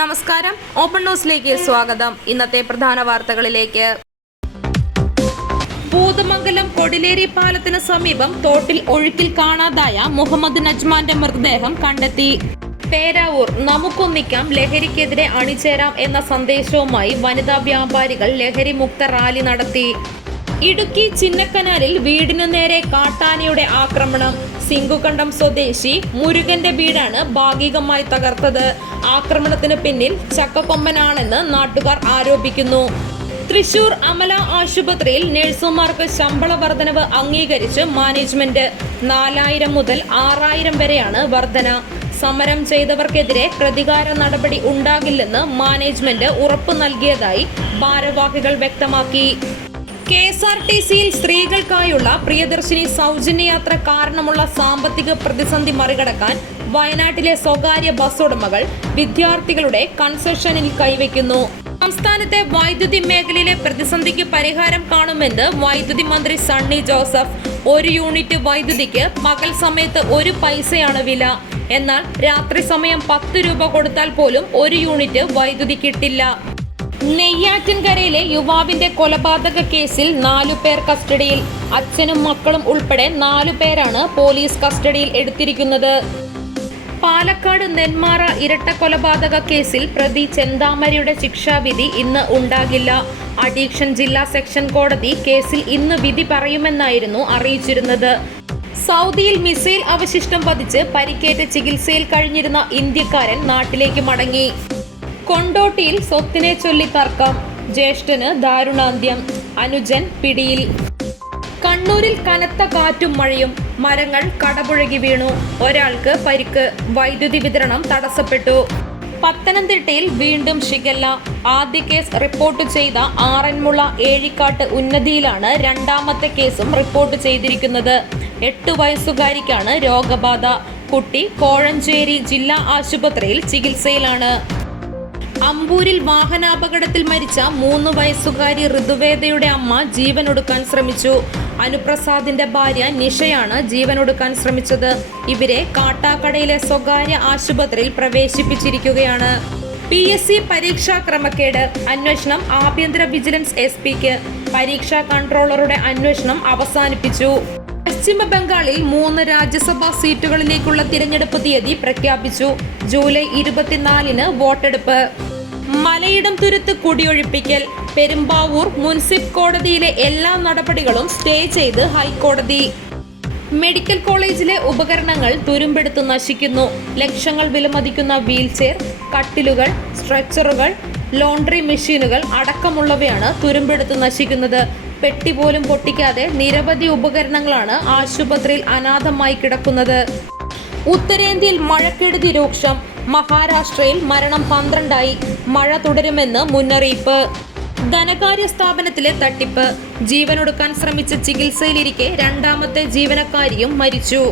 നമസ്കാരം, ഓപ്പൺ ന്യൂസിലേക്ക് സ്വാഗതം. ഇന്നത്തെ പ്രധാന വാർത്തകളിലേക്ക്. പൂതമംഗലം കൊടിലേരി പാലത്തിന് സമീപം തോട്ടിൽ ഒഴുക്കിൽ കാണാതായ മുഹമ്മദ് നജ്മാന്റെ മൃതദേഹം കണ്ടെത്തി. പേരാവൂർ നമുക്കൊന്നിക്കാം, ലഹരിക്കെതിരെ അണിചേരാം എന്ന സന്ദേശവുമായി വനിതാ വ്യാപാരികൾ ലഹരി മുക്ത റാലി നടത്തി. ഇടുക്കി ചിന്നക്കനാലിൽ വീടിനു നേരെ കാട്ടാനയുടെ ആക്രമണം. സിംഗുകണ്ടം സ്വദേശി മുരുകന്റെ വീടാണ് ഭാഗികമായി തകർത്തത്. ആക്രമണത്തിന് പിന്നിൽ ചക്കക്കൊമ്പനാണെന്ന് നാട്ടുകാർ ആരോപിക്കുന്നു. തൃശൂർ അമല ആശുപത്രിയിൽ നഴ്സുമാർക്ക് ശമ്പള വർധനവ് അംഗീകരിച്ച് മാനേജ്മെന്റ്. 4000 മുതൽ 6000 വരെയാണ് വർധന. സമരം ചെയ്തവർക്കെതിരെ പ്രതികാര നടപടി ഉണ്ടാകില്ലെന്ന് മാനേജ്മെന്റ് ഉറപ്പു നൽകിയതായി ഭാരവാഹികൾ വ്യക്തമാക്കി. KSRTCയിൽ സ്ത്രീകൾക്കായുള്ള പ്രിയദർശിനി സൗജന്യ യാത്ര കാരണമുള്ള സാമ്പത്തിക പ്രതിസന്ധി മറികടക്കാൻ വയനാട്ടിലെ സ്വകാര്യ ബസ് ഉടമകൾ വിദ്യാർത്ഥികളുടെ കൺസെഷനിൽ കൈവയ്ക്കുന്നു. സംസ്ഥാനത്തെ വൈദ്യുതി മേഖലയിലെ പ്രതിസന്ധിക്ക് പരിഹാരം കാണുമെന്ന് വൈദ്യുതി മന്ത്രി സണ്ണി ജോസഫ്. 1 യൂണിറ്റ് വൈദ്യുതിക്ക് പകൽ സമയത്ത് 1 പൈസയാണ് വില. എന്നാൽ രാത്രി സമയം 10 രൂപ കൊടുത്താൽ പോലും 1 യൂണിറ്റ് വൈദ്യുതി കിട്ടില്ല. നെയ്യാറ്റിൻകരയിലെ യുവാവിന്റെ കൊലപാതക കേസിൽ 4 പേർ കസ്റ്റഡിയിൽ. അച്ഛനും മക്കളും ഉൾപ്പെടെ 4 പേരാണ് പോലീസ് കസ്റ്റഡിയിൽ എടുത്തിരിക്കുന്നത്. പാലക്കാട് നെന്മാറ ഇരട്ട കൊലപാതക കേസിൽ പ്രതി ചെന്താമരയുടെ ശിക്ഷാവിധി ഇന്ന് ഉണ്ടാകില്ല. അഡീഷൻ ജില്ലാ സെക്ഷൻ കോടതി കേസിൽ ഇന്ന് വിധി പറയുമെന്നായിരുന്നു അറിയിച്ചിരുന്നത്. സൗദിയിൽ മിസൈൽ അവശിഷ്ടം പതിച്ച് പരിക്കേറ്റ് ചികിത്സയിൽ കഴിഞ്ഞിരുന്ന ഇന്ത്യക്കാരൻ നാട്ടിലേക്ക് മടങ്ങി. കൊണ്ടോട്ടിയിൽ സ്വത്തിനെ ചൊല്ലി തർക്കം. ജ്യേഷ്ഠന് ദാരുണാന്ത്യം. അനുജൻ പിടിയിൽ. കണ്ണൂരിൽ കനത്ത കാറ്റും മഴയും. മരങ്ങൾ കടപുഴകി വീണു. ഒരാൾക്ക് പരിക്ക്. വൈദ്യുതി വിതരണം തടസ്സപ്പെട്ടു. പത്തനംതിട്ടയിൽ വീണ്ടും ഷിഗല്ല. ആദ്യ കേസ് റിപ്പോർട്ട് ചെയ്ത ആറന്മുള ഏഴിക്കാട്ട് ഉന്നതിയിലാണ് രണ്ടാമത്തെ കേസും റിപ്പോർട്ട് ചെയ്തിരിക്കുന്നത്. 8 വയസ്സുകാരിക്കാണ് രോഗബാധ. കുട്ടി കോഴഞ്ചേരി ജില്ലാ ആശുപത്രിയിൽ ചികിത്സയിലാണ്. അമ്പൂരിൽ വാഹനാപകടത്തിൽ മരിച്ച 3 വയസ്സുകാരി ഋതുവേദയുടെ അമ്മ ജീവനൊടുക്കാൻ ശ്രമിച്ചു. അനുപ്രസാദിന്റെ ഭാര്യ നിഷയാണ് ജീവനൊടുക്കാൻ ശ്രമിച്ചത്. ഇവരെ കാട്ടാക്കടയിലെ സ്വകാര്യ ആശുപത്രിയിൽ പ്രവേശിപ്പിച്ചിരിക്കുകയാണ്. PSC പരീക്ഷാ ക്രമക്കേട്. അന്വേഷണം ആഭ്യന്തര വിജിലൻസ് SPക്ക്. പരീക്ഷാ കൺട്രോളറുടെ അന്വേഷണം അവസാനിപ്പിച്ചു. പശ്ചിമ ബംഗാളിൽ 3 രാജ്യസഭാ സീറ്റുകളിലേക്കുള്ള തിരഞ്ഞെടുപ്പ് തീയതി പ്രഖ്യാപിച്ചു. ജൂലൈ 24-ന് വോട്ടെടുപ്പ്. മലയിടം തുരുത്ത് കുടിയൊഴിപ്പിക്കൽ. പെരുമ്പാവൂർ മുനിസിപ്പൽ കോടതിയിലെ എല്ലാ നടപടികളും സ്റ്റേ ചെയ്ത് ഹൈക്കോടതി. മെഡിക്കൽ കോളേജിലെ ഉപകരണങ്ങൾ തുരുമ്പെടുത്ത് നശിക്കുന്നു. ലക്ഷങ്ങൾ വിലമതിക്കുന്ന വീൽചെയർ, കട്ടിലുകൾ, സ്ട്രെച്ചറുകൾ, ലോണ്ടറി മെഷീനുകൾ അടക്കമുള്ളവയാണ് തുരുമ്പെടുത്ത് നശിക്കുന്നത്. പെട്ടി പോലും പൊട്ടിക്കാതെ നിരവധി ഉപകരണങ്ങളാണ് ആശുപത്രിയിൽ അനാഥമായി കിടക്കുന്നത്. ഉത്തരേന്ത്യയിൽ മഴക്കെടുതി രൂക്ഷം. മഹാരാഷ്ട്രയിൽ മരണം 12ആയി. മഴ തുടരുമെന്ന് മുന്നറിയിപ്പ്. ധനകാര്യ സ്ഥാപനത്തിലെ തട്ടിപ്പ്. ജീവനൊടുക്കാൻ ശ്രമിച്ച ചികിത്സയിലിരിക്കെ രണ്ടാമത്തെ ജീവനക്കാരിയും മരിച്ചു.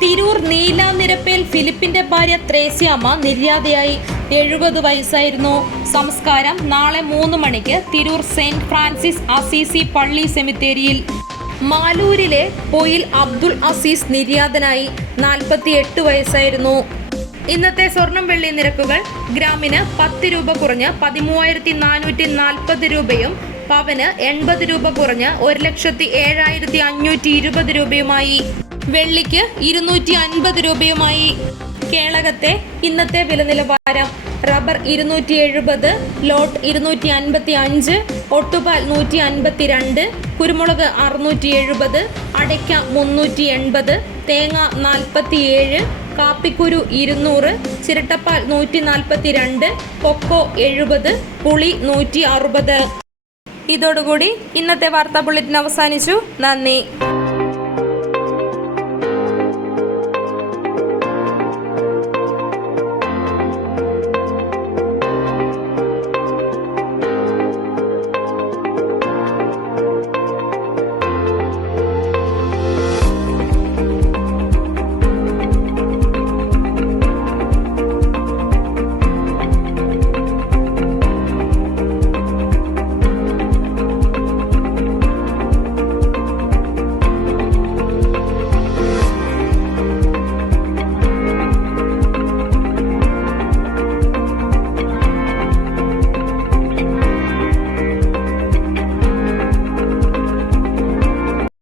തിരൂർ നീലാനിരപ്പേൽ ഫിലിപ്പിന്റെ ഭാര്യ ത്രേസ്യാമ്മ നിര്യാതയായി. 70 വയസ്സായിരുന്നു. സംസ്കാരം നാളെ 3 മണിക്ക് തിരൂർ സെന്റ് ഫ്രാൻസിസ് അസീസി പള്ളി സെമിത്തേരിയിൽ. മാലൂരിലെ പൊയിൽ അബ്ദുൾ അസീസ് നിര്യാതനായി. 48 വയസ്സായിരുന്നു. ഇന്നത്തെ സ്വർണം വെള്ളി നിരക്കുകൾ. ഗ്രാമിന് 10 രൂപ കുറഞ്ഞ് 13,440 രൂപയും പവന് 80 രൂപ കുറഞ്ഞ് 1,07,520 രൂപയുമായി. വെള്ളിക്ക് 250 രൂപയുമായി. കേളകത്തെ ഇന്നത്തെ വില നിലവാരം. റബ്ബർ 270, ലോട്ട് 255, ഒട്ടുപാൽ 152, കുരുമുളക് 670, അടയ്ക്ക 380, തേങ്ങ 47, കാപ്പിക്കുരു 200, ചിരട്ടപ്പാൽ 142, കൊക്കോ 70, പുളി 160. ഇതോടുകൂടി ഇന്നത്തെ വാർത്താ ബുള്ളറ്റിൻ അവസാനിച്ചു. നന്ദി.